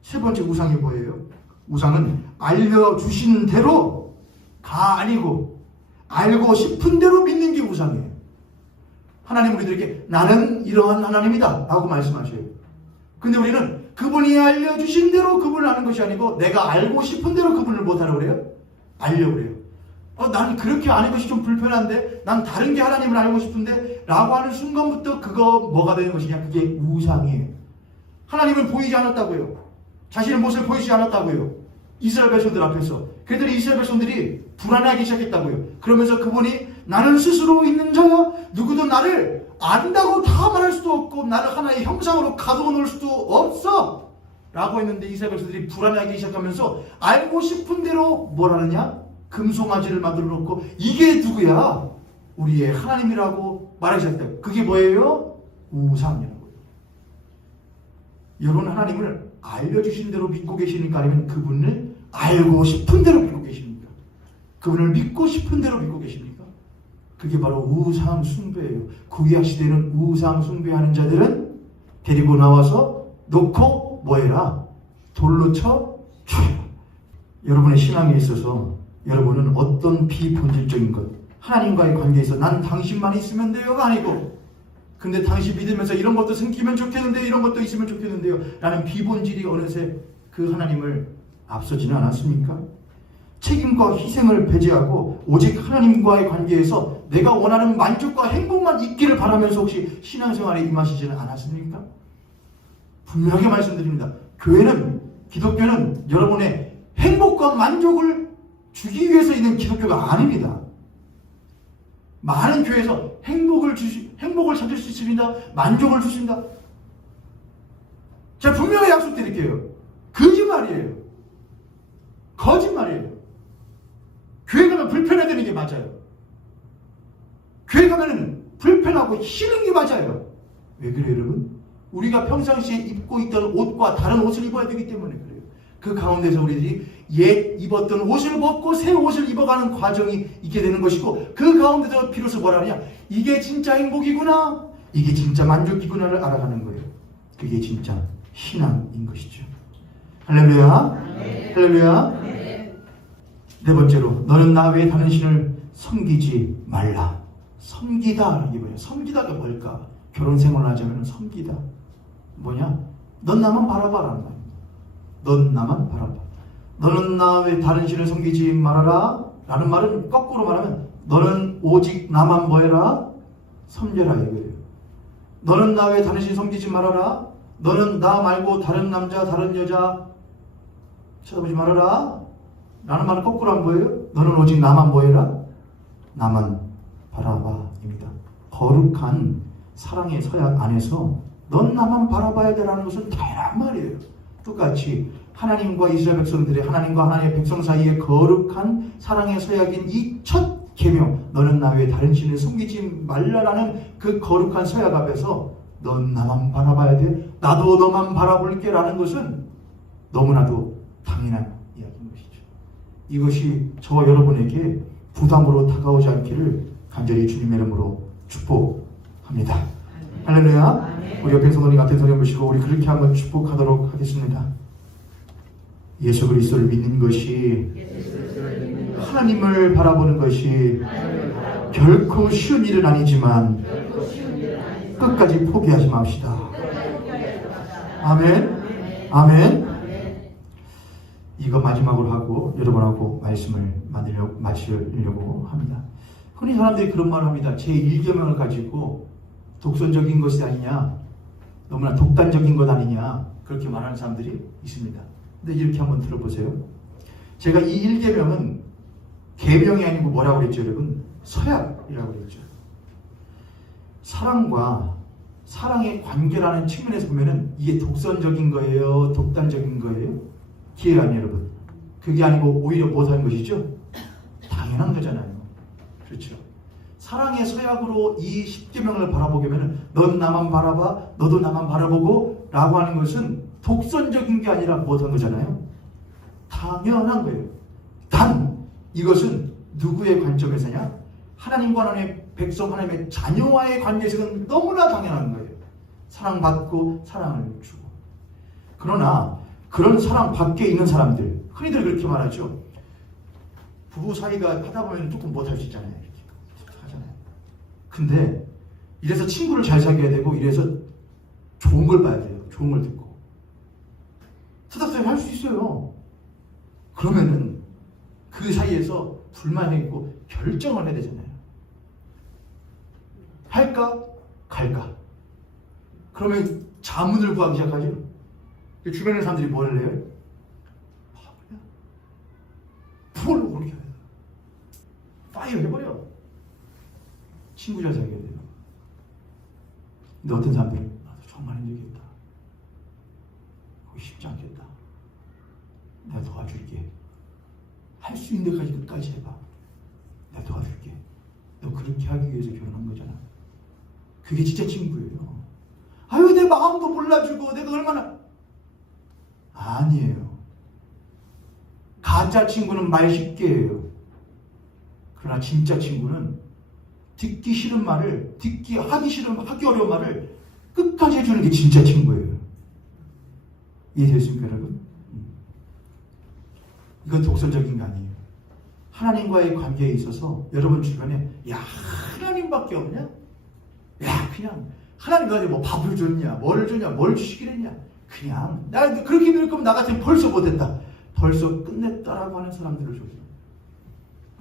세 번째 우상이 뭐예요? 우상은 알려주신 대로가 아니고 알고 싶은 대로 믿는 게 우상이에요. 하나님 우리들에게 나는 이러한 하나님이다 라고 말씀하셔요. 근데 우리는 그분이 알려주신 대로 그분을 아는 것이 아니고 내가 알고 싶은 대로 그분을 못하라고 그래요? 알려고 그래요. 난 그렇게 아는 것이 좀 불편한데, 난 다른 게 하나님을 알고 싶은데 라고 하는 순간부터 그거 뭐가 되는 것이냐? 그게 우상이에요. 하나님을 보이지 않았다고요. 자신의 모습을 보이지 않았다고요. 이스라엘 백성들 앞에서. 그들이 이스라엘 백성들이 불안해하기 시작했다고요. 그러면서 그분이 나는 스스로 있는 자야, 누구도 나를 안다고 다 말할 수도 없고 나를 하나의 형상으로 가두어 놓을 수도 없어 라고 했는데, 이스라엘 백성들이 불안해하기 시작하면서 알고 싶은 대로 뭘 하느냐? 금송아지를 만들어 놓고 이게 누구야? 우리의 하나님이라고 말하기 시작했다. 그게 뭐예요? 우상이라고요. 여러분, 하나님을 알려주신 대로 믿고 계시니까, 아니면 그분을 알고 싶은 대로 믿고 계십니까? 그분을 믿고 싶은 대로 믿고 계십니까? 그게 바로 우상 숭배예요. 구약 시대는 우상 숭배하는 자들은 데리고 나와서 놓고 뭐해라? 돌로 쳐 죽여라. 여러분의 신앙에 있어서 여러분은 어떤 비본질적인 것, 하나님과의 관계에서 난 당신만 있으면 돼요가 아니고, 근데 당신 믿으면서 이런 것도 생기면 좋겠는데, 이런 것도 있으면 좋겠는데요 라는 비본질이 어느새 그 하나님을 앞서지는 않았습니까? 책임과 희생을 배제하고 오직 하나님과의 관계에서 내가 원하는 만족과 행복만 있기를 바라면서 혹시 신앙생활에 임하시지는 않았습니까? 분명하게 말씀드립니다. 기독교는 여러분의 행복과 만족을 주기 위해서 있는 기독교가 아닙니다. 많은 교회에서 행복을 찾을 수 있습니다. 만족을 주십니다. 제가 분명히 약속드릴게요. 거짓말이에요. 교회 가면 불편해야 되는 게 맞아요. 교회 가면 불편하고 싫은 게 맞아요. 왜 그래요, 여러분? 우리가 평상시에 입고 있던 옷과 다른 옷을 입어야 되기 때문에 그래요. 그 가운데서 우리들이 옛 입었던 옷을 벗고 새 옷을 입어가는 과정이 있게 되는 것이고, 그 가운데서 비로소 뭐라 하냐? 이게 진짜 행복이구나, 이게 진짜 만족이구나를 알아가는 거예요. 그게 진짜 신앙인 것이죠. 할렐루야. 할렐루야. 네 번째로, 너는 나 외에 다른 신을 섬기지 말라. 섬기다, 이게 뭐냐? 섬기다가 뭘까? 결혼 생활을 하자면 섬기다. 뭐냐? 넌 나만 바라봐라는 말입니다. 넌 나만 바라봐. 너는 나 외에 다른 신을 섬기지 말아라. 라는 말은 거꾸로 말하면 너는 오직 나만 뭐해라? 섬겨라 이거예요. 너는 나 외에 다른 신 섬기지 말아라. 너는 나 말고 다른 남자 다른 여자 쳐다보지 말아라 라는 말은 거꾸로 한 거예요. 너는 오직 나만 뭐해라? 나만 바라봐 입니다. 거룩한 사랑의 서약 안에서 넌 나만 바라봐야 되라는 것은 당연한 말이에요. 똑같이 하나님과 이스라엘 백성들의 하나님과 하나님의 백성 사이의 거룩한 사랑의 서약인 이 첫 계명, 너는 나 외에 다른 신을 섬기지 말라라는 그 거룩한 서약 앞에서 넌 나만 바라봐야 돼, 나도 너만 바라볼게 라는 것은 너무나도 당연한 이야기인 것이죠. 이것이 저와 여러분에게 부담으로 다가오지 않기를 간절히 주님의 이름으로 축복합니다. 할렐루야. 우리 옆에 성도님 같은 성경 보시고 우리 그렇게 한번 축복하도록 하겠습니다. 예수 그리스도를 믿는 것이, 하나님을 바라보는 것이 결코 쉬운 일은 아니지만 끝까지 포기하지 맙시다. 아멘. 아멘. 이거 마지막으로 하고 여러분하고 말씀을 마치려고 합니다. 흔히 사람들이 그런 말을 합니다. 제1계명을 가지고 독선적인 것이 아니냐, 너무나 독단적인 것 아니냐, 그렇게 말하는 사람들이 있습니다. 근데 이렇게 한번 들어보세요. 제가 이 1계명은 계명이 아니고 뭐라고 그랬죠, 여러분? 서약이라고 그랬죠. 사랑과 사랑의 관계라는 측면에서 보면은 이게 독선적인 거예요, 독단적인 거예요? 기회가 아니에요, 여러분. 그게 아니고 오히려 못하는 것이죠? 당연한 거잖아요. 그렇죠. 사랑의 서약으로 이 10계명을 바라보게 되면 넌 나만 바라봐, 너도 나만 바라보고 라고 하는 것은 독선적인 게 아니라 못한 거잖아요. 당연한 거예요. 단 이것은 누구의 관점에서냐? 하나님과 하나님의 백성, 하나님의 자녀와의 관계에서는 너무나 당연한 거예요. 사랑받고 사랑을 주고. 그러나 그런 사랑 밖에 있는 사람들, 흔히들 그렇게 말하죠. 부부 사이가 하다 보면 조금 못할 수 있잖아요. 이렇게 하잖아요. 근데 이래서 친구를 잘 사귀어야 되고, 이래서 좋은 걸 봐야 돼요. 좋은 걸 듣고. 투닥투닥 할 수 있어요. 그러면은 그 사이에서 불만이 있고 결정을 해야 되잖아요. 할까? 갈까? 그러면 자문을 구하기 시작하죠. 주변의 사람들이 뭘 해요? 그냥 그걸로 그렇게 해요. 파이어 해버려. 친구 잘 사귀어야 돼요. 근데 어떤 사람들은 나도 정말 힘들겠다. 그거 쉽지 않겠다. 내가 도와줄게. 할 수 있는 데까지 끝까지 해봐. 내가 도와줄게. 너 그렇게 하기 위해서 결혼한 거잖아. 그게 진짜 친구예요. 아유, 내 마음도 몰라주고 내가 얼마나. 아니에요. 가짜 친구는 말 쉽게 해요. 그러나 진짜 친구는 듣기 싫은 말을, 하기 어려운 말을 끝까지 해주는 게 진짜 친구예요. 이해되십니까, 여러분? 이건 독선적인 게 아니에요. 하나님과의 관계에 있어서 여러분 주변에 야, 하나님밖에 없냐? 야, 그냥 하나님 가지고 뭐 밥을 줬냐, 뭘 줬냐, 뭘 주시긴 했냐? 그냥 나 그렇게 믿을 거면 나 같으면 벌써 못했다, 벌써 끝냈다라고 하는 사람들을 조심해요.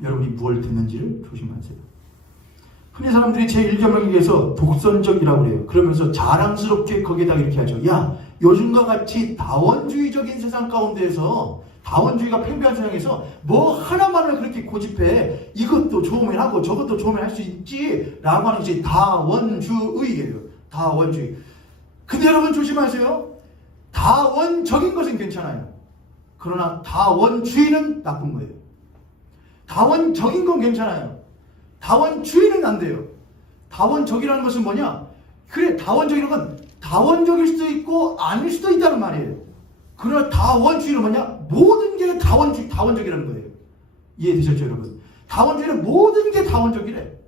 여러분이 무엇을 듣는지를 조심하세요. 흔히 사람들이 제1계명에 대해서 독선적이라고 해요. 그러면서 자랑스럽게 거기에다 이렇게 하죠. 야, 요즘과 같이 다원주의적인 세상 가운데에서, 다원주의가 팽배한 세상에서 뭐 하나만을 그렇게 고집해. 이것도 좋으면 하고 저것도 좋으면 할 수 있지 라고 하는 것이 다원주의예요. 다원주의. 근데 여러분 조심하세요. 다원적인 것은 괜찮아요. 그러나 다원주의는 나쁜 거예요. 다원적인 건 괜찮아요. 다원주의는 안 돼요. 다원적이라는 것은 뭐냐? 그래, 다원적이라는 건 다원적일 수도 있고 아닐 수도 있다는 말이에요. 그러나 다원주의는 뭐냐? 모든 게 다원적이라는 거예요. 이해되셨죠, 여러분? 다원주의는 모든 게 다원적이래.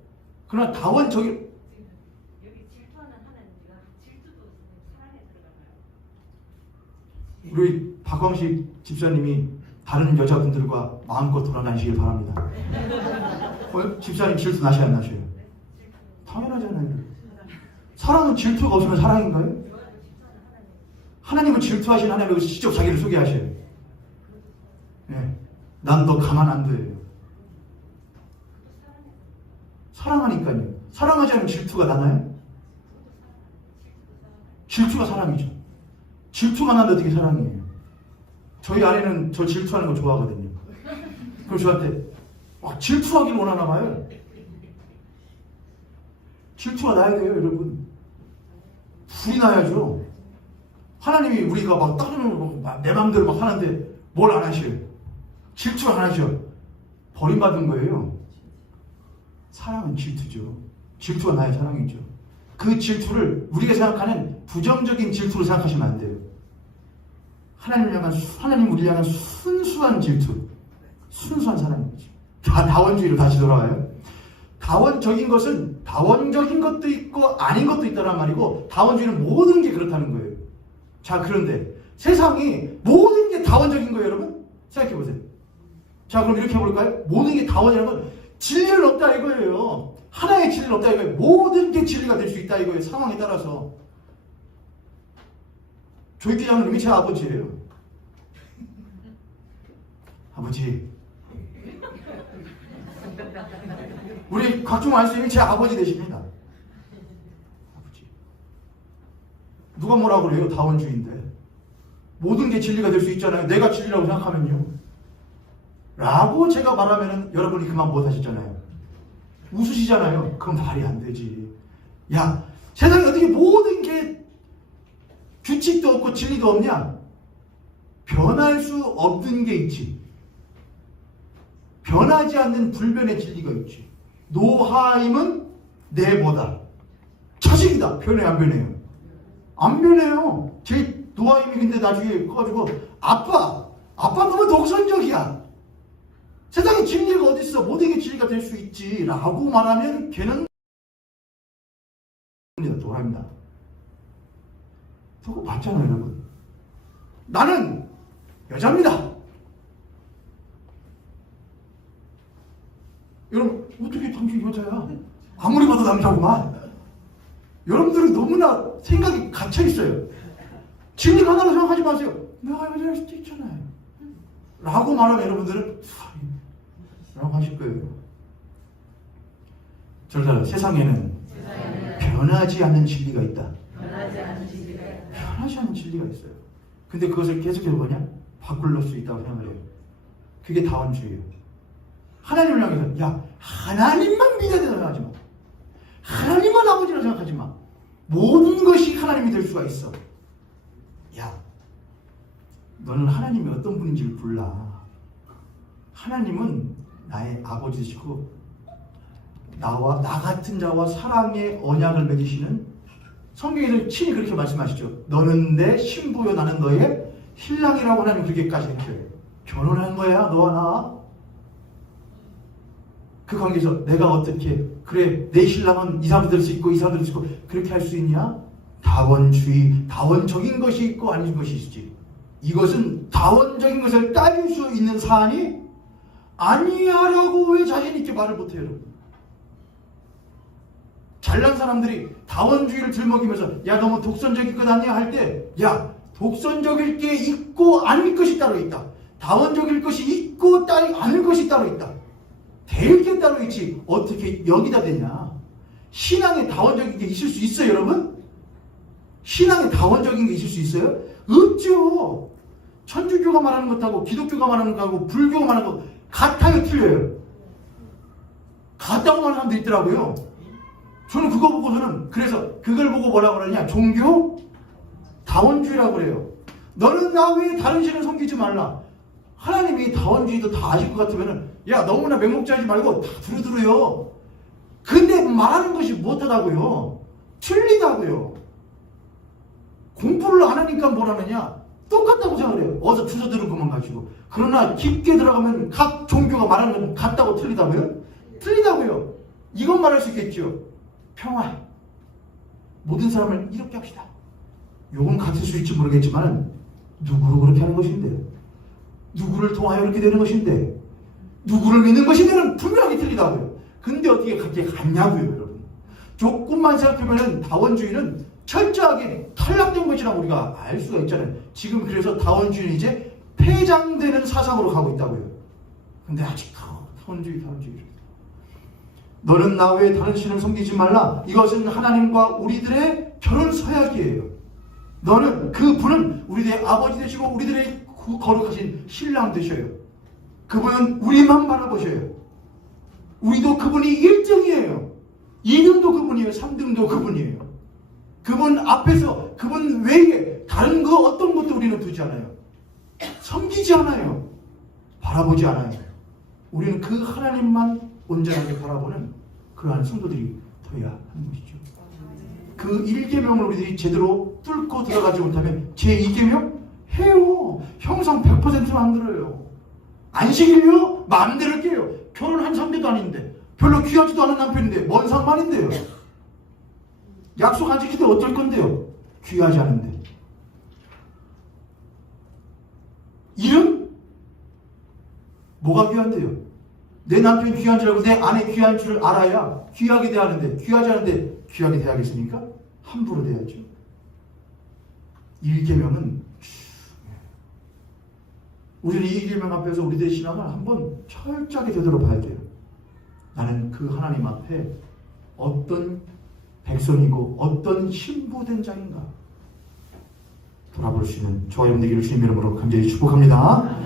그러나 다원적이. 여기 질투하는 하나님이가 질투도 사랑에 들어가나요? 우리 박광식 집사님이 다른 여자분들과 마음껏 돌아다니시길 바랍니다. 집사님 질투 나셔야 안 나셔요? 당연하잖아요. 사랑은 질투가 없으면 사랑인가요? 하나님은 질투하신 하나님이 직접 자기를 소개하셔요. 네. 난 너 가만 안 둬요. 사랑하니까요. 사랑하지 않으면 질투가 나나요? 질투가 사랑이죠. 질투가 나는데 어떻게 사랑이에요? 저희 아내는 저 질투하는 거 좋아하거든요. 그럼 저한테 막 질투하기를 원하나 봐요. 질투가 나야 돼요, 여러분. 불이 나야죠. 하나님이 우리가 막 다른 내 마음대로 막 하는데 뭘 안 하셔요? 질투 안 하셔. 버림받은 거예요. 사랑은 질투죠. 질투가 나의 사랑이죠. 그 질투를 우리가 생각하는 부정적인 질투로 생각하시면 안 돼요. 하나님 우리를 향한 순수한 질투, 순수한 사랑이죠. 다원주의로 다시 돌아와요. 다원적인 것은 다원적인 것도 있고 아닌 것도 있다란 말이고, 다원주의는 모든 게 그렇다는 거예요. 자, 그런데 세상이 모든 게 다원적인 거예요, 여러분? 생각해 보세요. 자, 그럼 이렇게 해볼까요? 모든 게 다원이라는 건 진리는 없다 이거예요. 하나의 진리는 없다 이거예요. 모든 게 진리가 될 수 있다 이거예요. 상황에 따라서. 조익기 장로님이 제 아버지예요. 아버지. 우리 곽종환 선생님이 제 아버지 되십니다. 아버지. 누가 뭐라고 그래요? 다원주의인데. 모든 게 진리가 될 수 있잖아요. 내가 진리라고 생각하면요. 라고 제가 말하면 여러분이 그만 못하시잖아요. 웃으시잖아요. 그럼 말이 안 되지. 야, 세상에 어떻게 모든 게 규칙도 없고 진리도 없냐? 변할 수 없는 게 있지. 변하지 않는 불변의 진리가 있지. 노하임은 내보다. 자식이다. 변해 안 변해요? 안 변해요. 제 노하임이 근데 나중에 커가지고 아빠 너무 독선적이야. 세상에 진리가 어딨어. 모든 게 진리가 될 수 있지. 라고 말하면 걔는 노하입니다. 그거 봤잖아요, 여러분. 나는 여자입니다. 여러분, 어떻게 당신 여자야? 아무리 봐도 남자구만. 여러분들은 너무나 생각이 갇혀있어요. 진리가 하나로 생각하지 마세요. 내가 여자일 수도 있잖아요. 라고 말하면 여러분들은 라고 하실 거예요. 저는 세상에는 변하지 않는 진리가 있다. 변하지 않는 진리가 있어요. 근데 그것을 계속해서 뭐냐? 바꿀 수 있다고 생각을 해요. 그게 다원주의예요. 하나님을 향해서 야, 하나님만 믿어야 된다고 생각하지 마. 하나님만 아버지라고 생각하지 마. 모든 것이 하나님이 될 수가 있어. 야, 너는 하나님이 어떤 분인지를 몰라. 하나님은 나의 아버지시고 나 같은 자와 사랑의 언약을 맺으시는, 성경에는 친히 그렇게 말씀하시죠. 너는 내 신부요 나는 너의 신랑이라고 하나님 그렇게까지 했어요. 결혼한 거야 너와 나. 그 관계에서 내가 어떻게 그래 내 신랑은 이 사람도 될 수 있고 이 사람도 될 수 있고 그렇게 할 수 있냐? 다원주의, 다원적인 것이 있고 아닌 것이 있지. 이것은 다원적인 것을 따질 수 있는 사안이 아니야라고 왜 자신 있게 말을 못해요, 여러분? 잘난 사람들이 다원주의를 들먹이면서 야 너무 독선적일 것 아니야 할 때, 야 독선적일 게 있고 아닐 것이 따로 있다. 다원적일 것이 있고 아닐 것이 따로 있다. 될 게 따로 있지. 어떻게 여기다 대냐? 신앙에 다원적인 게 있을 수 있어요, 여러분? 신앙에 다원적인 게 있을 수 있어요? 없죠. 천주교가 말하는 것하고 기독교가 말하는 것하고 불교가 말하는 것 같아요, 틀려요? 같다고 말하는 사람도 있더라고요. 저는 그거 보고서는, 그래서 그걸 보고 뭐라고 그러냐? 종교 다원주의라고 그래요. 너는 나 외에 다른 신을 섬기지 말라. 하나님이 다원주의도 다 아실 것 같으면은 야 너무나 맹목자하지 말고 다 두루두루요. 근데 말하는 것이 못하다고요. 틀리다고요. 공부를 안 하니까 뭘 하느냐? 똑같다고 생각해요. 어서 주워 들은 것만 가지고. 그러나 깊게 들어가면 각 종교가 말하는 건 같다고 틀리다고요? 틀리다고요. 이건 말할 수 있겠죠. 평화. 모든 사람을 이렇게 합시다. 요건 같을 수 있을지 모르겠지만 누구로 그렇게 하는 것인데, 누구를 통하여 그렇게 되는 것인데, 누구를 믿는 것인데는 분명히 틀리다고요. 근데 어떻게 그렇게 같냐고요, 여러분. 조금만 생각해보면 다원주의는 철저하게 탈락된 것이라고 우리가 알 수가 있잖아요. 지금 그래서 다원주의는 이제 폐장되는 사상으로 가고 있다고요. 근데 아직도 다원주의. 너는 나 외에 다른 신을 섬기지 말라. 이것은 하나님과 우리들의 결혼 서약이에요. 너는 그분은 우리들의 아버지 되시고 우리들의 거룩하신 신랑 되셔요. 그분은 우리만 바라보셔요. 우리도 그분이 1등이에요. 2등도 그분이에요. 3등도 그분이에요. 그분 앞에서 그분 외에 다른 거 어떤 것도 우리는 두지 않아요. 섬기지 않아요. 바라보지 않아요. 우리는 그 하나님만 온전하게 바라보는 그러한 성도들이 되어야 하는 것이죠. 그 1계명을 우리들이 제대로 뚫고 들어가지 못하면 제2계명 해요. 형상 100% 만들어요. 안식일요? 마음대로 깨요. 결혼한 상대도 아닌데, 별로 귀하지도 않은 남편인데 뭔 상관인데요. 약속 안 지키는데 어쩔 건데요. 귀하지 않은데. 일은 뭐가 귀한데요? 내 남편 귀한 줄 알고 내 아내 귀한 줄 알아야 귀하게 대하는데, 귀하지 않은데 귀하게 대하겠습니까? 함부로 대하죠. 1계명은 우리는 이 1계명 앞에서 우리들의 신앙을 한번 철저하게 되돌아봐야 돼요. 나는 그 하나님 앞에 어떤 백성이고 어떤 신부된 자인가 돌아볼 수 있는 저와 여러분 되기를 주님의 이름으로 간절히 축복합니다.